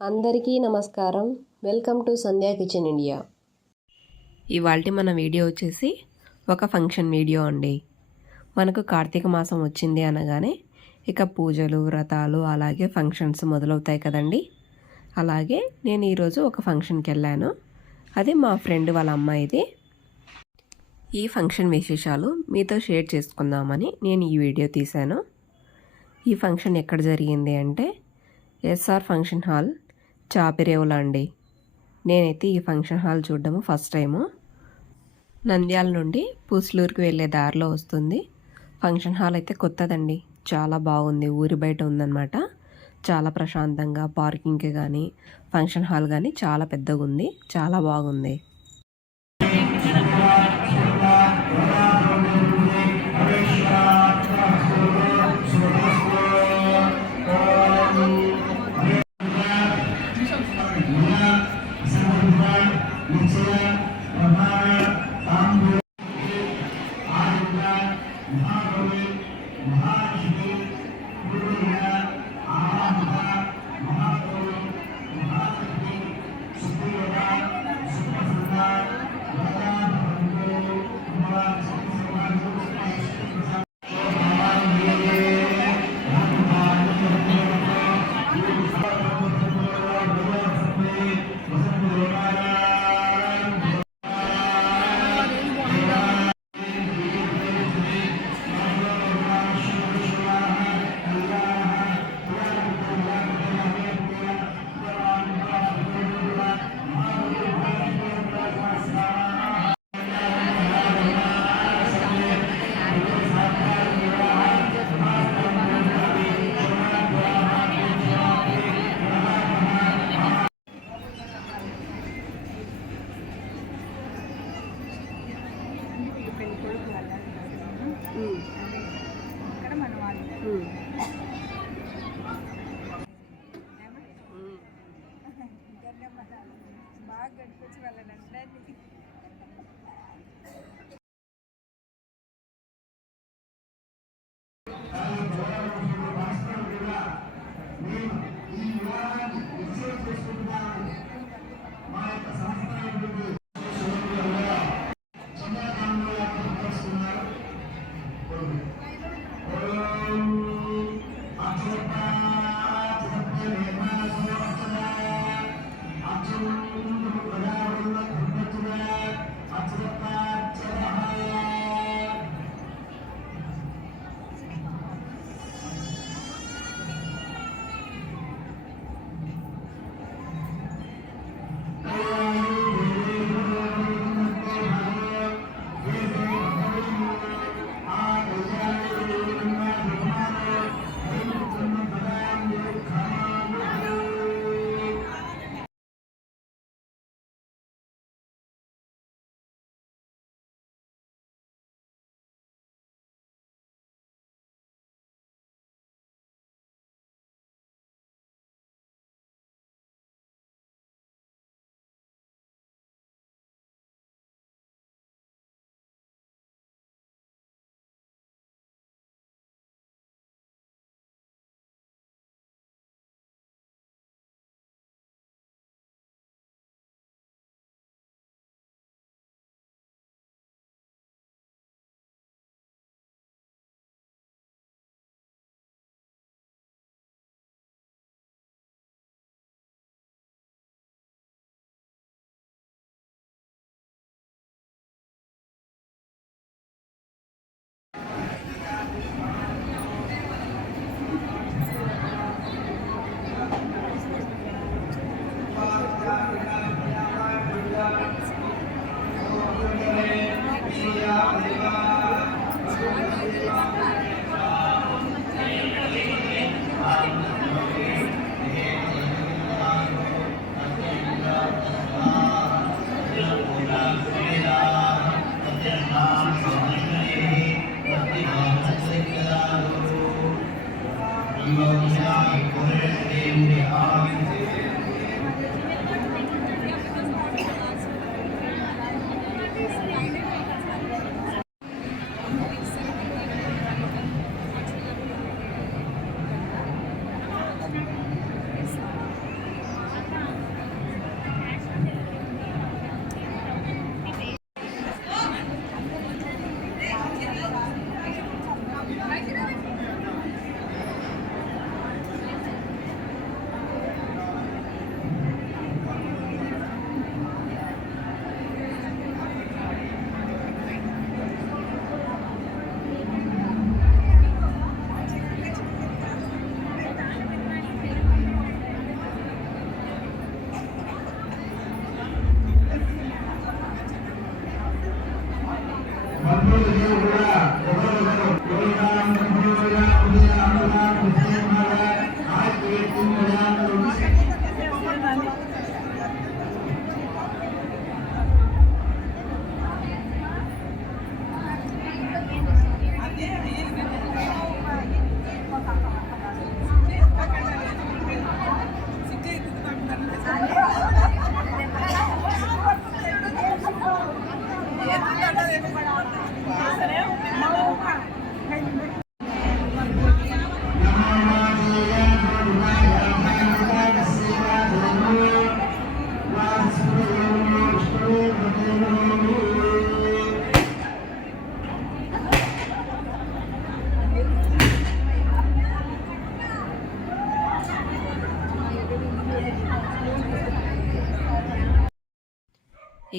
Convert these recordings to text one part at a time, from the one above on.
అందరికీ నమస్కారం. Welcome to Sandhya kitchen India. ఇవాళ మన వీడియో వచ్చేసి ఒక ఫంక్షన్ వీడియో అండి. మనకు కార్తీక మాసం వచ్చింది అనగానే ఇక పూజలు వ్రతాలు అలాగే ఫంక్షన్స్ మొదలవుతాయి కదండి. అలాగే నేను ఈరోజు ఒక ఫంక్షన్కి వెళ్ళాను. అది మా ఫ్రెండ్ వాళ్ళ అమ్మాయిది. ఈ ఫంక్షన్ విశేషాలు మీతో షేర్ చేసుకుందామని నేను ఈ వీడియో తీశాను. ఈ ఫంక్షన్ ఎక్కడ జరిగింది అంటే ఎస్ఆర్ ఫంక్షన్ హాల్ చాపిరేవులా అండి నేనైతే ఈ ఫంక్షన్ హాల్ చూడడము ఫస్ట్ టైము. నంద్యాల నుండి పూసలూరుకి వెళ్ళే దారిలో వస్తుంది. ఫంక్షన్ హాల్ అయితే కొత్తదండి. చాలా బాగుంది. ఊరి బయట ఉందన్నమాట. చాలా ప్రశాంతంగా పార్కింగ్కి కానీ ఫంక్షన్ హాల్ కానీ చాలా పెద్దగా ఉంది చాలా బాగుంది. ఇక్కడ Amen.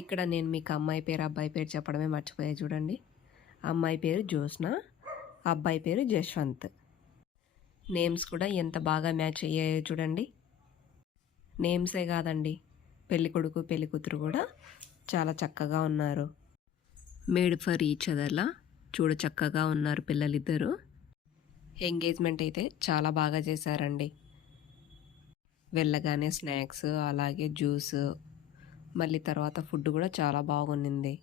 ఇక్కడ నేను మీకు అమ్మాయి పేరు అబ్బాయి పేరు చెప్పడమే మర్చిపోయా చూడండి. అమ్మాయి పేరు జ్యోత్స్న అబ్బాయి పేరు జశ్వంత్. నేమ్స్ కూడా ఎంత బాగా మ్యాచ్ అయ్యాయో చూడండి. నేమ్సే కాదండి పెళ్ళి కొడుకు పెళ్ళి కూతురు కూడా చాలా చక్కగా ఉన్నారు. మేడ్ ఫర్ ఈచ్ అదర్లా చూడ చక్కగా ఉన్నారు పిల్లలిద్దరూ. ఎంగేజ్మెంట్ అయితే చాలా బాగా చేశారండి. వెళ్ళగానే స్నాక్స్ అలాగే జ్యూస్ మళ్ళీ తర్వాత ఫుడ్ కూడా చాలా బాగుండింది.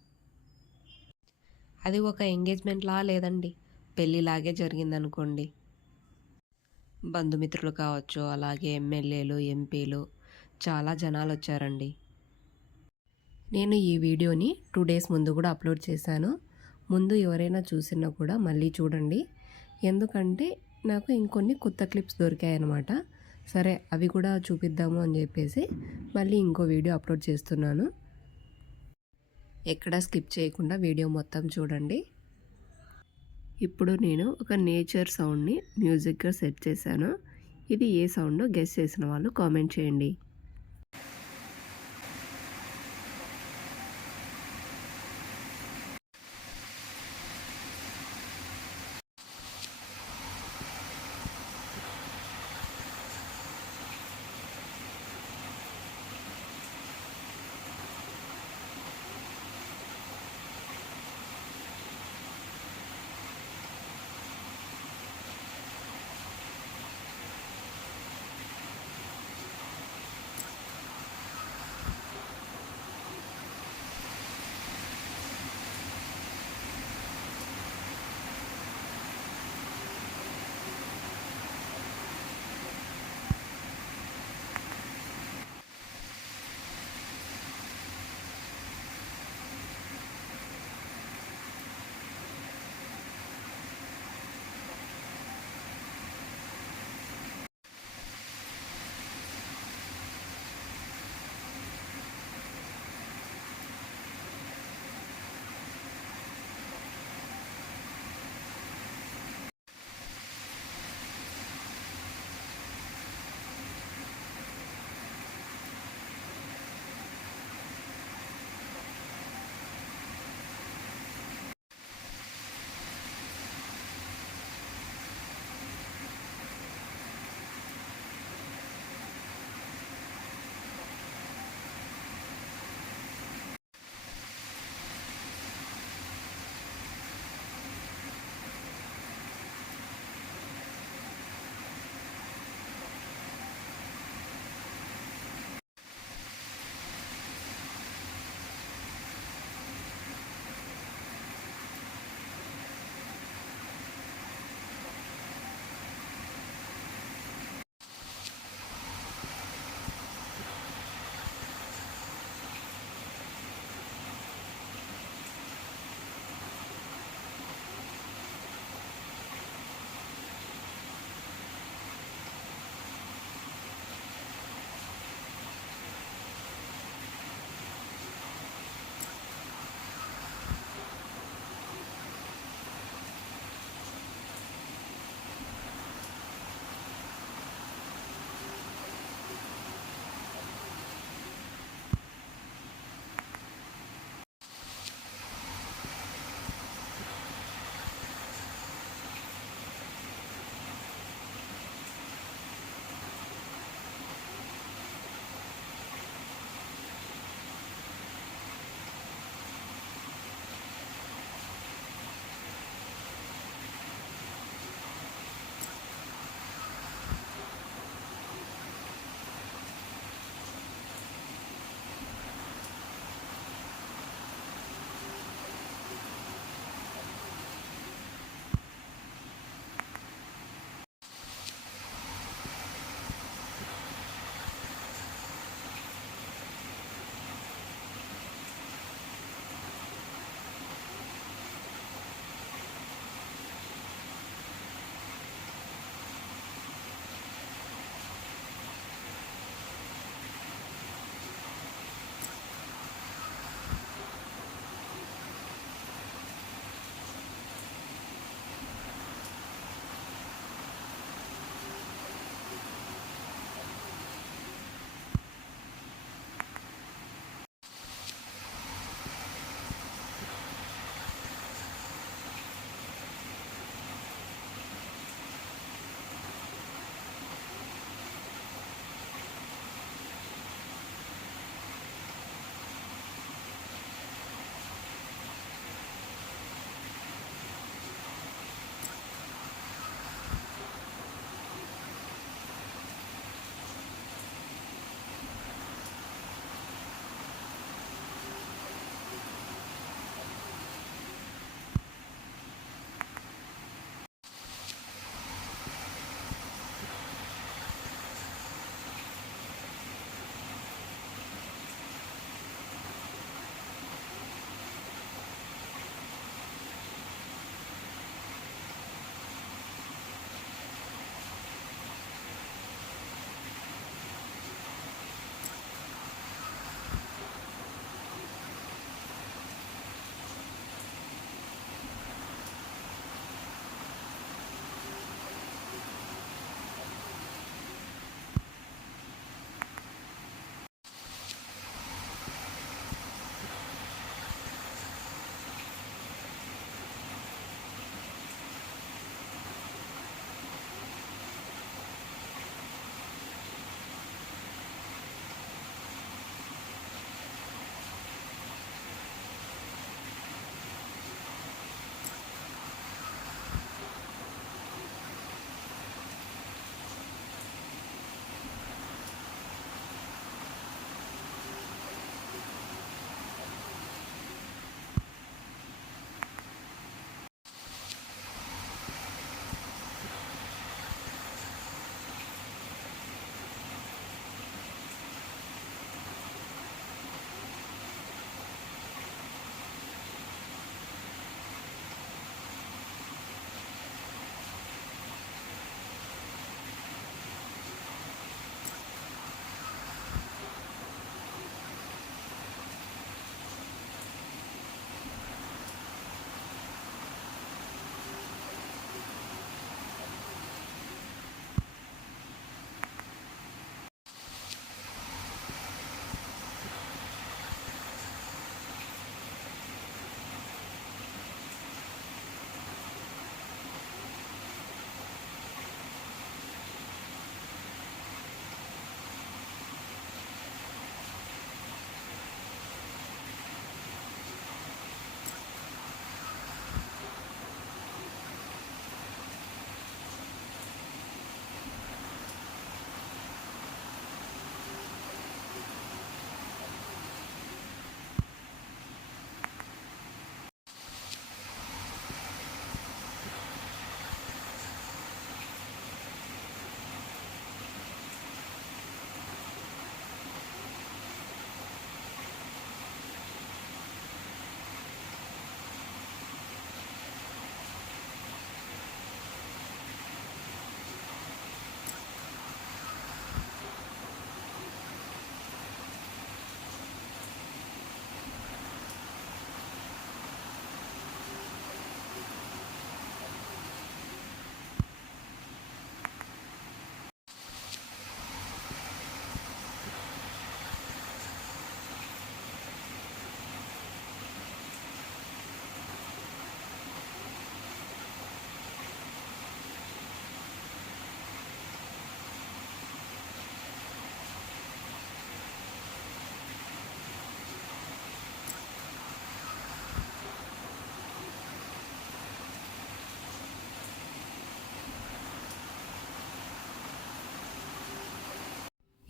అది ఒక ఎంగేజ్మెంట్లా లేదండి. పెళ్ళిలాగే జరిగిందనుకోండి. బంధుమిత్రులు కావచ్చు అలాగే ఎమ్మెల్యేలు ఎంపీలు చాలా జనాలు వచ్చారండి నేను ఈ వీడియోని టూ డేస్ ముందు కూడా అప్లోడ్ చేశాను. ముందు ఎవరైనా చూసినా కూడా మళ్ళీ చూడండి. ఎందుకంటే నాకు ఇంకొన్ని కొత్త క్లిప్స్ దొరికాయన్నమాట. సరే అవి కూడా చూపిద్దాము అని చెప్పేసి మళ్ళీ ఇంకో వీడియో అప్లోడ్ చేస్తున్నాను. ఎక్కడ స్కిప్ చేయకుండా వీడియో మొత్తం చూడండి. ఇప్పుడు నేను ఒక నేచర్ సౌండ్ని మ్యూజిక్గా సెట్ చేశాను. ఇది ఏ సౌండ్ గెస్ చేసిన వాళ్ళు కామెంట్ చేయండి.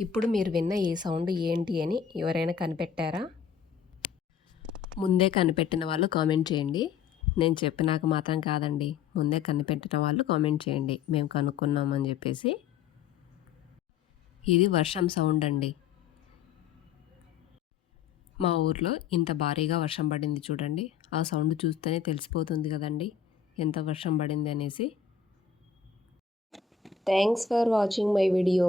ఇప్పుడు మీరు విన్న ఈ సౌండ్ ఏంటి అని ఎవరైనా కనిపెట్టారా? ముందే కనిపెట్టిన వాళ్ళు కామెంట్ చేయండి. నేను చెప్పినాక మాత్రం కాదండి. ముందే కనిపెట్టిన వాళ్ళు కామెంట్ చేయండి. మేము కనుక్కున్నామని చెప్పేసి. ఇది వర్షం సౌండ్ అండి. మా ఊర్లో ఇంత భారీగా వర్షం పడింది చూడండి. ఆ సౌండ్ చూస్తేనే తెలిసిపోతుంది కదండి. ఎంత వర్షం పడింది అనేసి. Thanks for watching my video